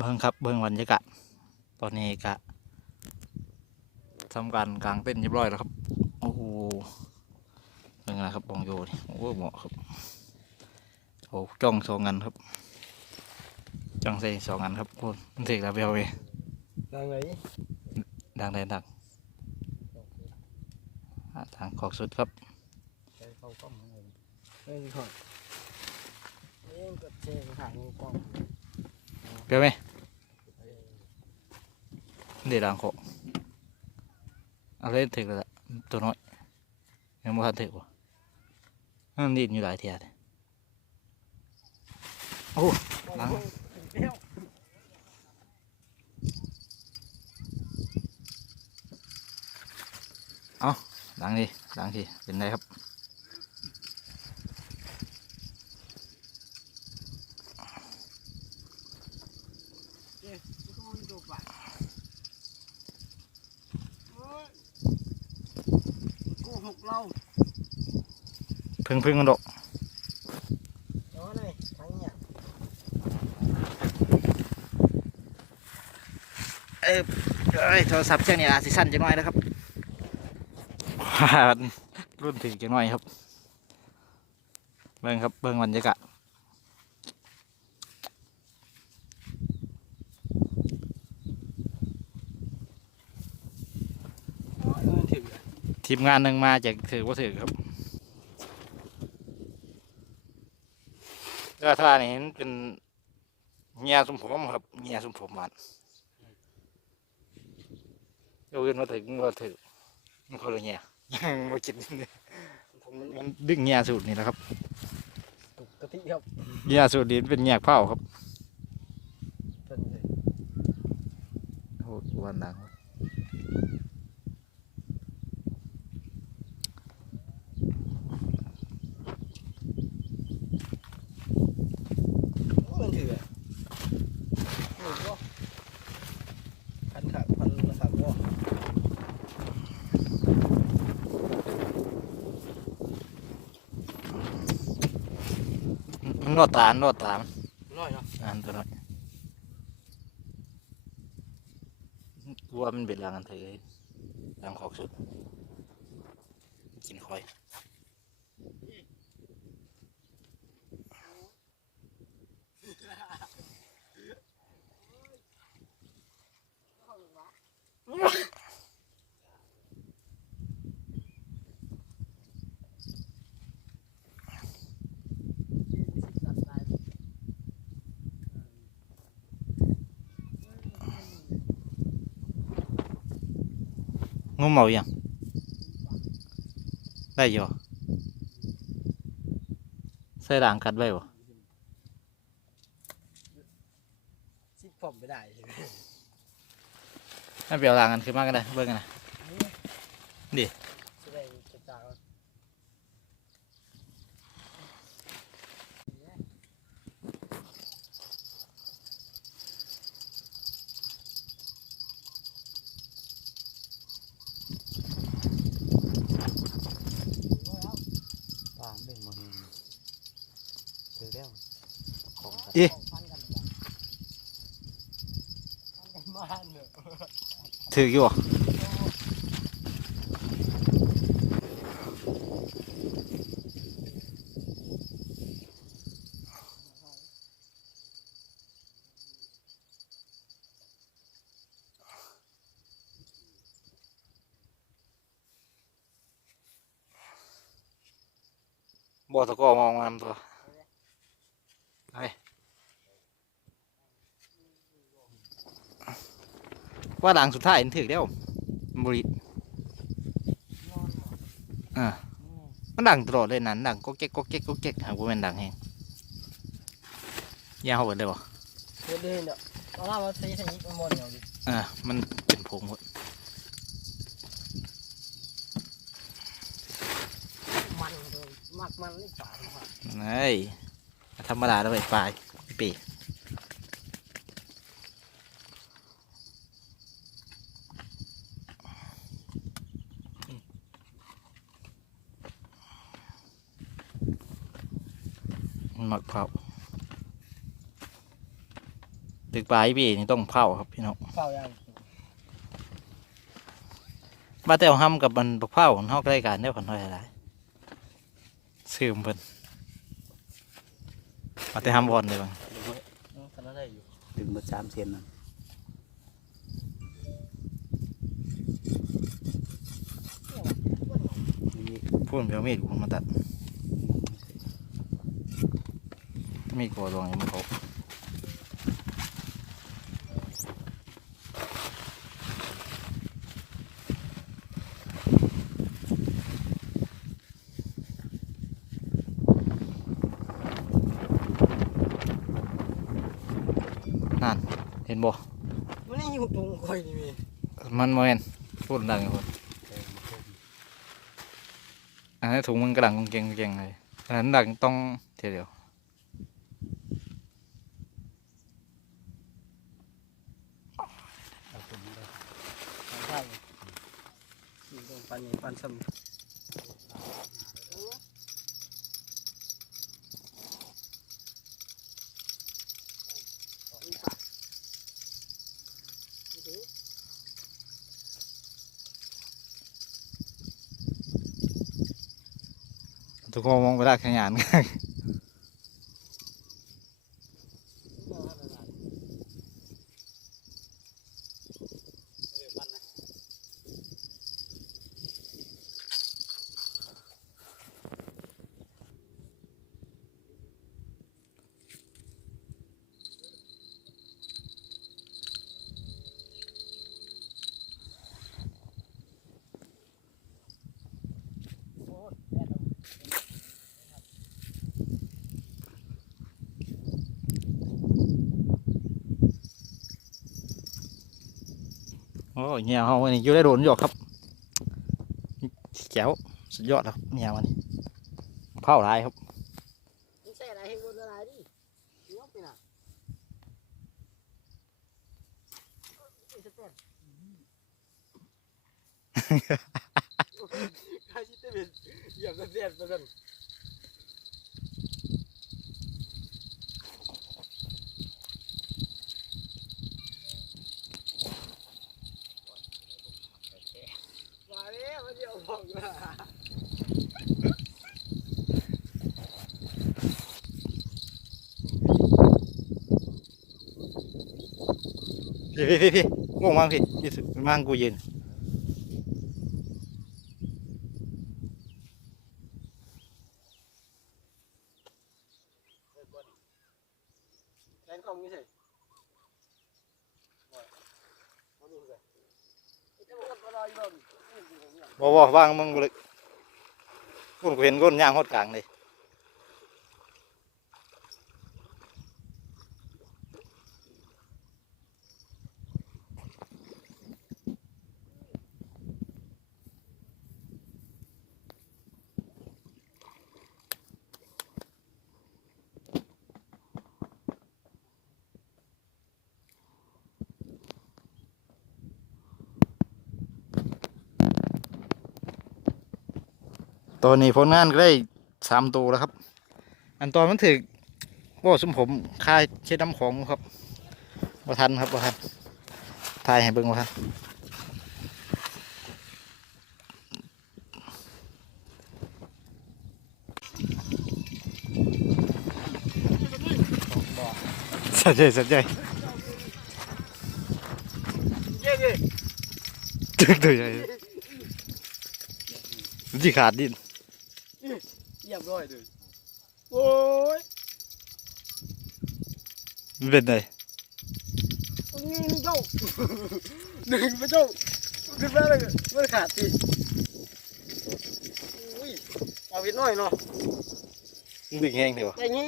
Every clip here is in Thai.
เบิ้งครับเบิ้งบรรยากาศตอนนี้กะทำการกางเต้นท์เรียบร้อยแล้วครับโอ้โหเป็นไงครับบองโยนี่โอ้โหเหมาะครับโอ้จ้องสองงันครับจ้องใส่สองงันครับโอ้มันเสกแล้วเบลเวดังไหนดังได้ดังอะทางขอกสุดครับใช้เข้ากล้องของผมไม่ดีขอดเอ้ยกดเชงถ่ายกล้องเบลไหม เดี๋ยวดังขอเอาเล่นถึกแล้วล่ะตัวน้อยยังไม่ทันถึกวะมันดิ้นอยู่หลายเทียเลย หลัง ดังดิดังดิเป็นไรครับ เราพึ่งพึ่งมันดอกเนาะนี่ทั้งเนี่ยเอ้ยเอ้ยโทรศัพท์เช่นนี้อาจสิสั้นจังหน่อยนะครับรุ่นถึงจังหน่อยครับ เบิ่งครับ เบิ่งบรรยากาศ มันถึง ทีมงานหนึ่งมาจากถือว่าถือครับก็ท่านี้เป็นเงียสมผมครับเงียสมผมหวานยกเว้นมาถึงมาถือมันคนละเงียยังมากินเลยผมมันมันดึงเงียสูตรนี่แหละครับตุกกะทิครับเงียสูตรนี้เป็นเงียเผาครับเป็นเลยโอ้โหวันดัง มันถือหนึ่งก็พันขาพันละสามก็ มั นนวดตามนวดตามน้อยเนาะอันตัวน้อยกลัวมันเป็นรังอันเถอะรังขอกสุด กินคอย งมเมาอย่างได้อยู่บ่ใส่ด่างกัดไว้บ่ซิปผมไม่ได้ใช่ไหมให้เปลี่ยวด่างกันขึ้นมากันได้เบิ่งกันนะดิจะได้จะจ่าย ด่างเบ่งมาถือแล้ว อีถืออยู่บ่บ่ตะกอมองมันตัว ว่าด่างสุดท้ายมันถือแล้วบุรีนอนหมดอ่ามันดังตลอดเลยนั้นดังก็เก๊กก็เก๊กก็เก๊กหากว่ามันดังแฮงยาวเบิดเลยบ่เพื่อนเดินเนาะตอนแรกว่าซีสนิทมันหมดเนาะดิอ่ามันเป็นผงหมดมันเลยมากมันนี่ป่าทุกคนไอ้ยธรรมดาแล้วไปปลายปีหมักเผาเตึก ปลายพี่นี่ต้องเผาครับพี่น้องเฝ้ายังมาแต่เอาห้ำกับมันบักเผาเฮาใกล้กันได้ผลเท่าไหร่ซื้อมเพิ่นมาแต่ห้ำบอลเลยบังกันได้อยู่ดึงมาสามเซนนะนี่พูดเพียวมีดกูมาตัดมีดกูเอาลวงยังไม่ครบนั่นเห็ นบ่มันนี่อยู่ตรงคอยนี่มีมันโมเห็นพูดดังอยู่พุ่นอันนี้ถุงมันกระดังเก่งเก่งเลยอันนั้นดังต้องเทียวเดียวเอาตัวนี้ได้ใช่อยู่ตรงปันนี่ปันซ้ำ กคนมองไปได้ขยันกัน เนี่ยเขาวันนี้อยู่ได้โดนอยู่ครับแจ๋วสุดยอดครับเนี่ยวันนี้เผาลายครับใส่อะไรให้บนอะไรดิยกไปน่ะใครที่เป็ดไปสั่นมาแล้วมาเดี๋ยวบอกว่า พี่พี่พี่พี่ง่วงมากพี่พี่มั่งกูยืนแทนกล้องนี่สิมาดูสิจะบอกว่าเราอยู่บ่บ่ว่างมึงกูเลยกูเห็นก้นย่างฮอดกลางเลย อนนี้ผลงานก็ได้สามตัวแล้วครับ อันตอนมันถึกว่าสมผมค่ายเช็ดน้ำของอยู่ครับบ่ทันครับบ่ทันถ่ายให้เบิ่งบ่ทันสัจใจสัจใจเย้เย้ตึกตัวใหญ่ที่ขาดดินเยี่ยมร้ อยเลยโอ้ยมันเป็นไงนี่นี่เจ้าหนึ่งไปเจ้าขึ้นมาเลยมันขาดสิอุ้ยเอาพิดหน่อยเนาะมันดึงแห้งเถอะวะแต่ยิง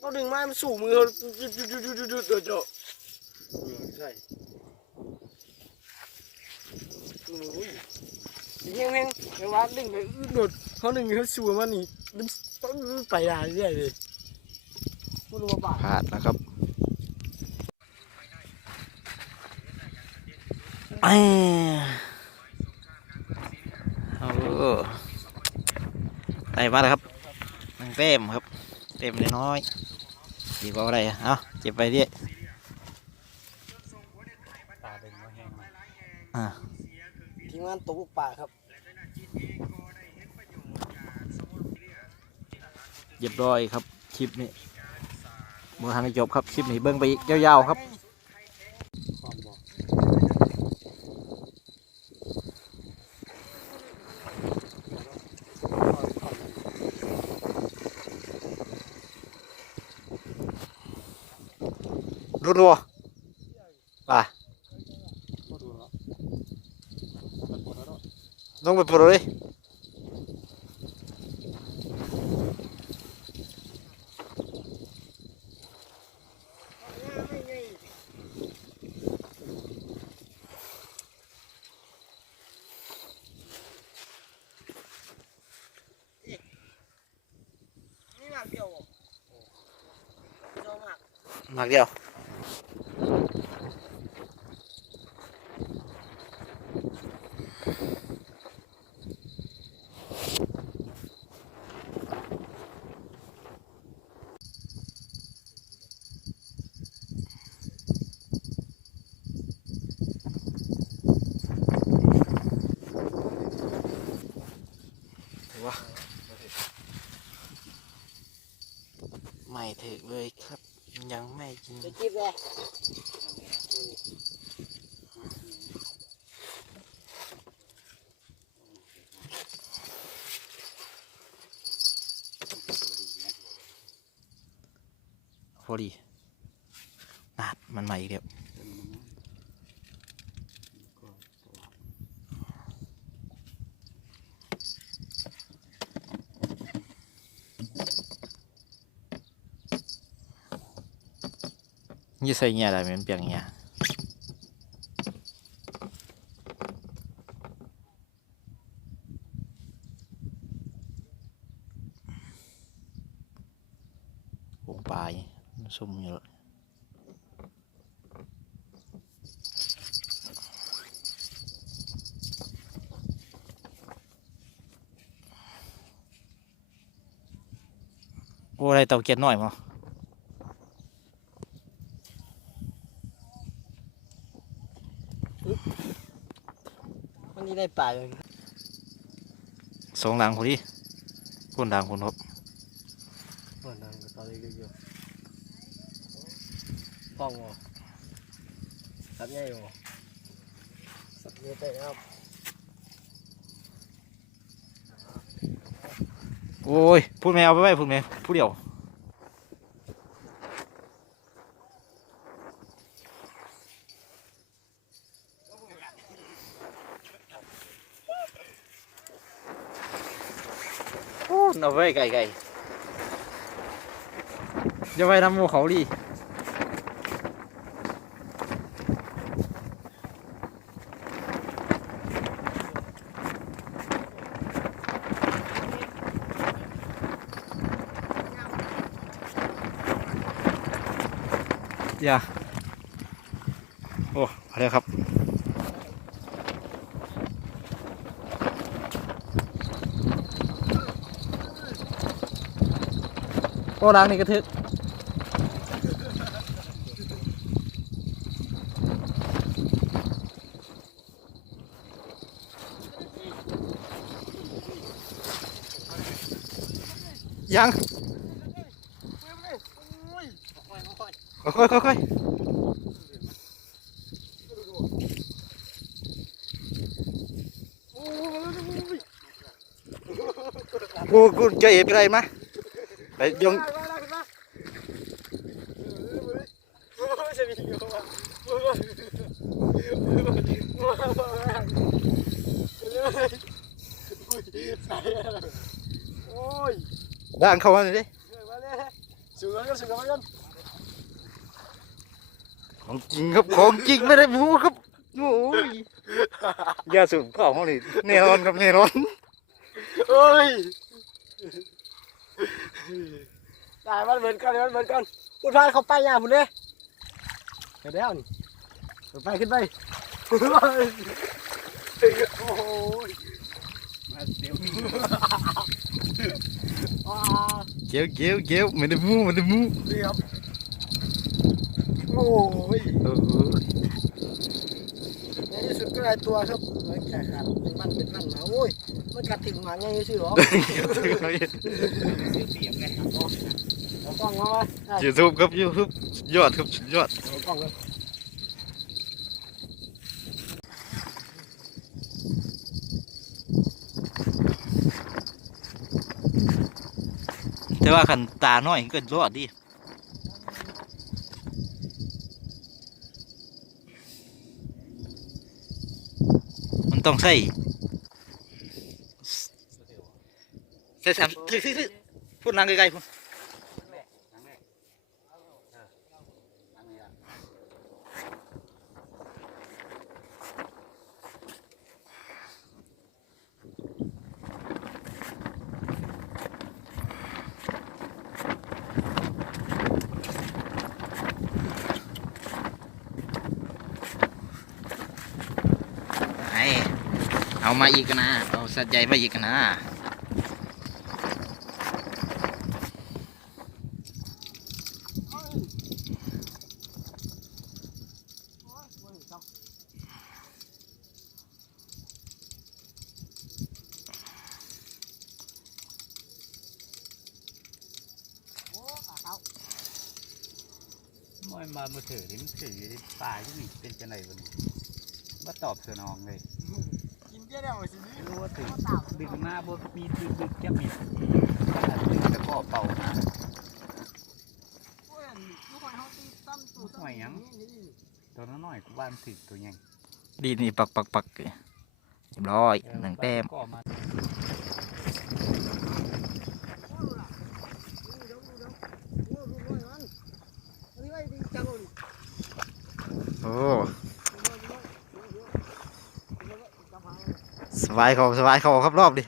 เราดึงไม้มันสู่มือเราจุดจุดจุดจุดจุดจุดเจ้าใช่อุ้ยเฮงเฮงเดี๋ยวว่าดึงไปโดดเขาดึงเขาสู่มันนี่มันต้อง ไปได้เรื่อยเลยผ่านนะครับเออไต่มาแล้วครับมันเต็มครับ เต็มเลยน้อยดีกว่าอะไรเอ้าเจ็บไปดิอ่อทิ้งานตกลูกป่าครับ เรียบร้อยครับคลิปนี้บ่ทันได้จบครับคลิปนี้เบิ่งไปอีกยาวๆครับรัวๆไปก็ดูแล้วมันปวดแล้วเนาะลงไปปลุกเลย นี่หนักเดียวเหรอเจ้ามาก หนักเดียวว้า ไม่ถึกเลยครับ ยังไม่กินจะกินเลยพอดีนาดมันใหม่อีกแล้วยี่ใส่เงี้ยอะไรมันเปียกเงี้ยว งปลายซุ่มอยู่แล้วโอ้ไรเต่าเกียดหน่อยมั้ง วันนี้ได้ป่าเลยสองหลังพอดีพุ่นดังพุ่นครับปวดนั่งก็ตอนนี้เยอะป้องวะสับใหญ่วะสับเยอะไปครับโอ้ยพูดแมวไปไว้พูดแมวผู้เดียว เอาไว้ไก่ไก่จะไปทำหมูเขาดิอย่าโอ้อาเลยครับ โอ้ล้างนี่กระทึกยังค่อยๆค่อยๆกูกูจะเอฟอะไรมา ไปยงด่างเข้ามาหน่อยดิของจริงครับของจริงไม่ได้หมูครับโอ้ยยาสูบเข้าห้องนี่แน่นอนครับแน่นอนโอ้ย ได้มันเหมือนกันมันเหมือนกันพูดพาเขาไปย่าพุ่นเลยเดี๋ยวนี่ไปขึ้นไปโอ้ยมาเสียวอ่าเกี้ยวเกี้ยวเกี้ยวไม่ได้หมูไม่ได้หมูนี่ครับโอ้ย เออ ในที่สุดก็ ห ลายตัวครับมันแก่ขาดเป็นมันเป็นมันนะโอ้ยมันกัดถึงหมาไงชื่อหรอเอากล้องมาไว้ยูทูบครับยูทูบยอดครับยอดเอากล้องเลยแต่ว่าขันตาน้อยก็รอดดิ ต้องใส่ใส่สามถือถือถือพูดนางไกลๆพูดไอ เอามาอีกนะ เอาสัตว์ใหญ่มาอีกนะมอยมามือถือนี่มันถืออยู่ในป่าที่นี่เป็นจังไหนวะนี่มาตอบสนองเลย รู้ว่าถึงดึงมาบ่มีดึงดึงแก้มีขนาดดึงตะก้อเป่ามาตัวน้อยกูว่านถึงตัวยังดีนี่ปักปักปักเรียบร้อยหนึ่งแต้ม ก็มา โอ้ สบายเขาสบายเขาครับรอบดิ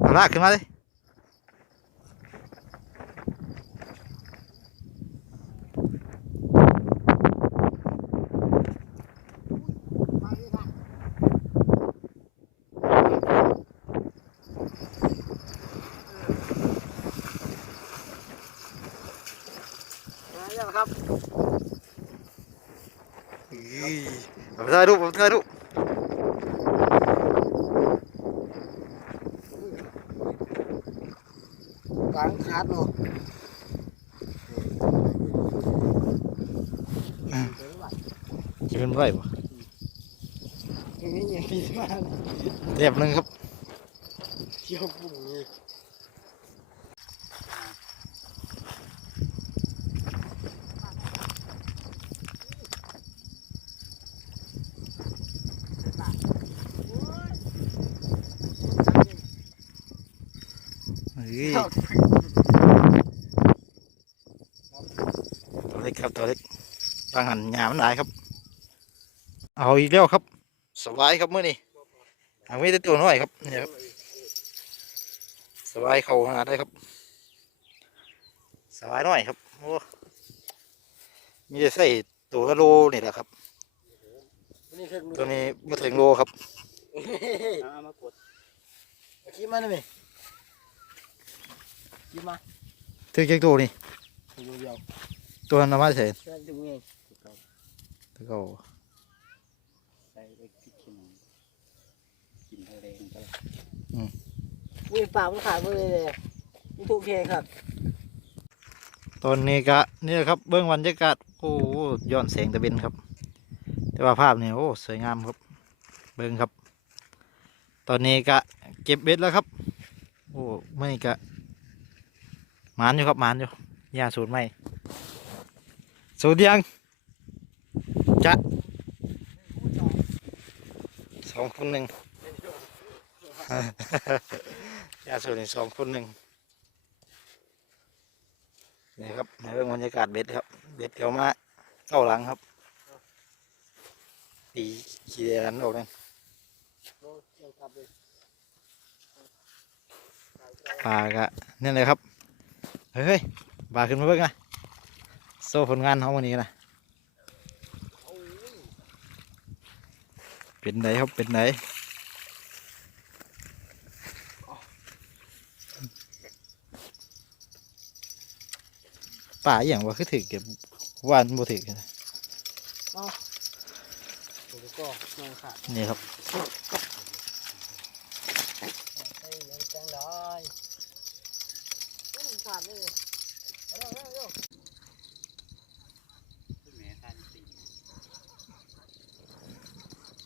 เอาลากขึ้นมาเลย ครับผมถ่ายรูปผมถ่ายรูปกลางขาดเนาะจะเป็นไหวปะอย่างนี้อย่างนี้มาเรียบหนึงครับเที่ยวปุ่งนี่ ยตัวเล็กครับตัวเล็กบางหันหยามันได้ครับ เอาอีกแล้วครับ สบายครับเมื่อนี้ทางไม่ได้ตัวน้อยครับเนี่ยครับสบายเข่าหาได้ครับ สบายน้อยครับโอ้มีแต่ใส่ตัวละโลนี่แหละครับนี่คือตัวนี้มาถึงโลครับเอามากดคิดมาได้ไหม คิดมาถึงเจ้าตัวนี่ดูเดียวตัวนั้นเอามาใส่แค่ดูไงตัวเก็ใส่ไปพริกขี้หนูกินทะเลมันก็วิ่งป่ามันขาดไปเลยเลยมันถูกเพครับตอนนี้ก็นี่แหละครับเบื้องบรรยากาศโอ้โหย้อนแสงตะเบนครับ แต่ว่าภาพเนี่ยโอ้สวยงามครับ เบิ้งครับ ตอนนี้ก็เก็บเบ็ดแล้วครับ โอ้ไม่ก็ห มานอยู่ครับมานอยู่ยาสูตรใหม่สูตรยังจะสองคนหนึ่งยาสูตรนี่สองคนหนึ่งนี่ครับในเรื่องบรรยากาศเบ็ดครับ เบ็ดเขามาเข้าหลังครับปีขี่เดือนออกเลยปลากะนี่เลยครับ เฮ้ยปลาขึ้นมาเบิ่งนะโซ่ผลงานเขาวันนี้นะเป็นไดครับเป็นไดป่าอหย่างว่าคือถือเก็บวานบ่ถือกันนี่ครับ ไอ้ยังจังได้ขาดเลยเอาเร็วเร็วเร็ว ขึ้นแม่ท่านตี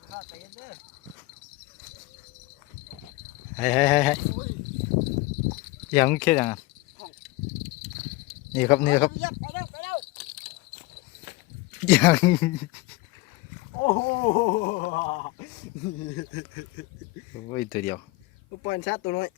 ขาดไปเด้อ ให้ให้ให้ให้โอ้ยยังแค่ยังอะนี่ครับนี่ครับยับไปแล้วไปแล้วยังโอ้โหโอ้ยตัวเดียวปล่อยชาติตัวน้อย